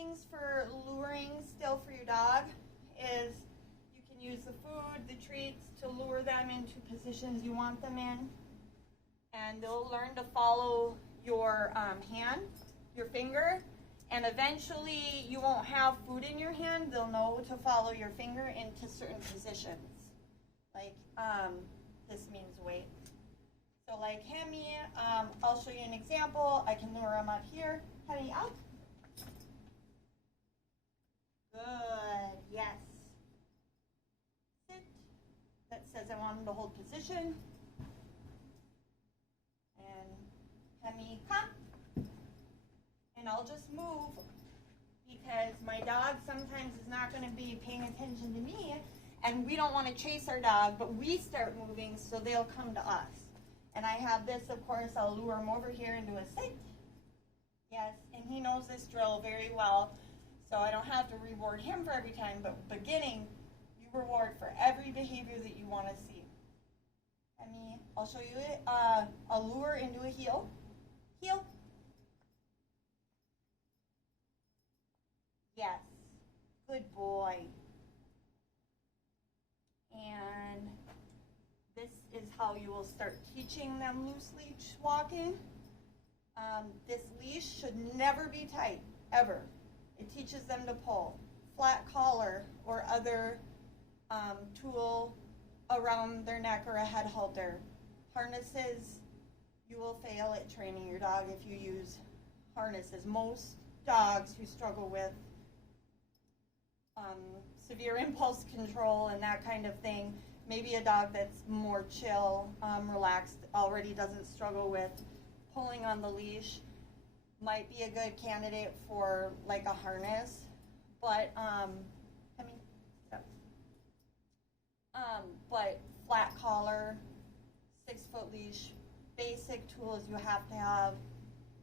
things for luring still for your dog is you can use the food, the treats to lure them into positions you want them in. And they'll learn to follow your hand, your finger, and eventually you won't have food in your hand. They'll know to follow your finger into certain positions. Like this means wait. So like Hemi, I'll show you an example. I can lure him up here. Hemi, out. Good, yes. Sit. That says I want him to hold position. And Hemi, come. And I'll just move because my dog sometimes is not going to be paying attention to me, and we don't want to chase our dog, but we start moving so they'll come to us. And I have this, of course, I'll lure him over here into a sit. Yes, and he knows this drill very well, so I don't have to reward him for every time, but beginning, you reward for every behavior that you want to see. I'll show you it. A lure into a heel. Heel. Yes. Good boy. And this is how you will start teaching them loose leash walking. This leash should never be tight, ever. It teaches them to pull. Flat collar or other tool around their neck or a head halter. Harnesses, you will fail at training your dog if you use harnesses. Most dogs who struggle with severe impulse control and that kind of thing, maybe a dog that's more chill, relaxed, already doesn't struggle with pulling on the leash, might be a good candidate for like a harness. But but flat collar, 6-foot leash, basic tools you have to have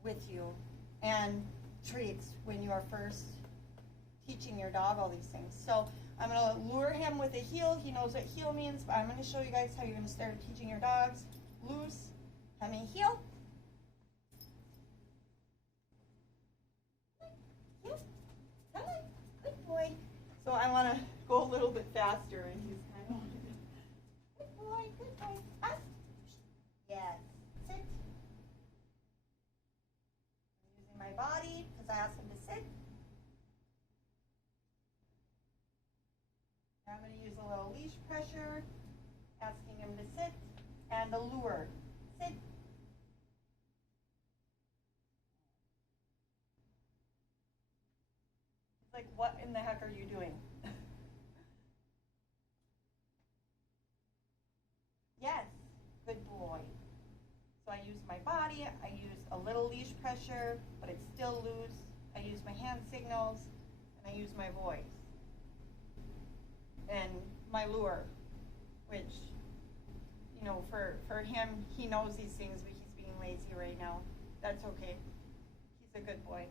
with you, and treats when you are first teaching your dog all these things. So I'm going to lure him with a heel. He knows what heel means, but I'm going to show you guys how you're going to start teaching your dogs. Loose, Hemi, heel. Heel, come on, good boy. So I want to go a little bit faster, and he's kind of good boy, good boy. Up. Yes, sit. I'm using my body because I asked him to sit. I'm going to use a little leash pressure, asking him to sit, and a lure. Sit. It's like, what in the heck are you doing? Yes, good boy. So I use my body, I use a little leash pressure, but it's still loose. I use my hand signals, and I use my voice. And my lure, which, you know, for him, he knows these things, but he's being lazy right now. That's okay. He's a good boy.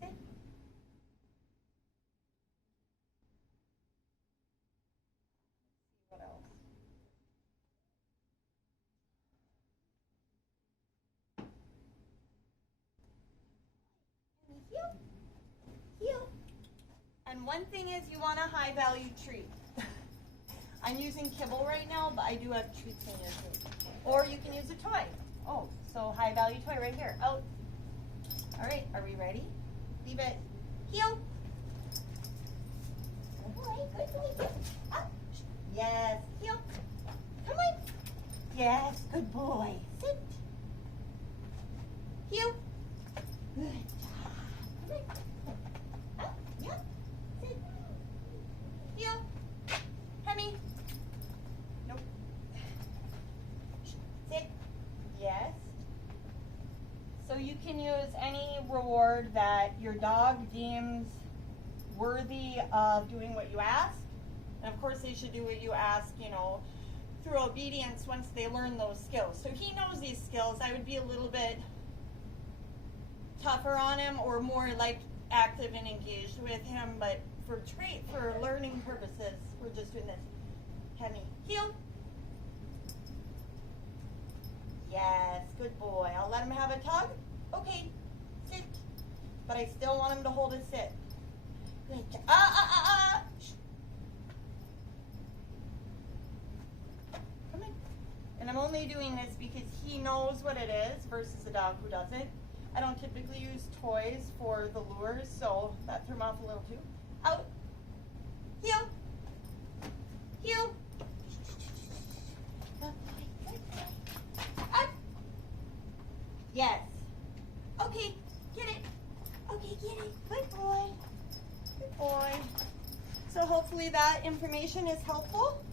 Sit. What else? Heel. Heel. And one thing is you want a high value treat. I'm using kibble right now, but I do have treats in here too. Or you can use a toy. Oh, so high value toy right here. Out. All right, are we ready? Leave it. Heel. Good boy, good boy. Heel. Up. Yes, heel. Come on. Yes, good boy. Sit. Heel. Good job. Come on. Up. Yep. Sit. Heel. Hemi. Nope. Sit. Yes. So you can use any reward that your dog deems worthy of doing what you ask. And of course they should do what you ask, you know, through obedience once they learn those skills. So he knows these skills. I would be a little bit tougher on him or more like active and engaged with him, but for learning purposes, we're just doing this. Hemi, heel. Yes, good boy. I'll let him have a tug. Okay, sit. But I still want him to hold his sit. Good job. Shh. Come in. And I'm only doing this because he knows what it is versus a dog who doesn't. I don't typically use toys for the lures, so that threw him off a little too. Out. Heel. Heel. Good boy. Good boy. Up. Yes. Okay. Get it. Okay, get it. Good boy. Good boy. So hopefully that information is helpful.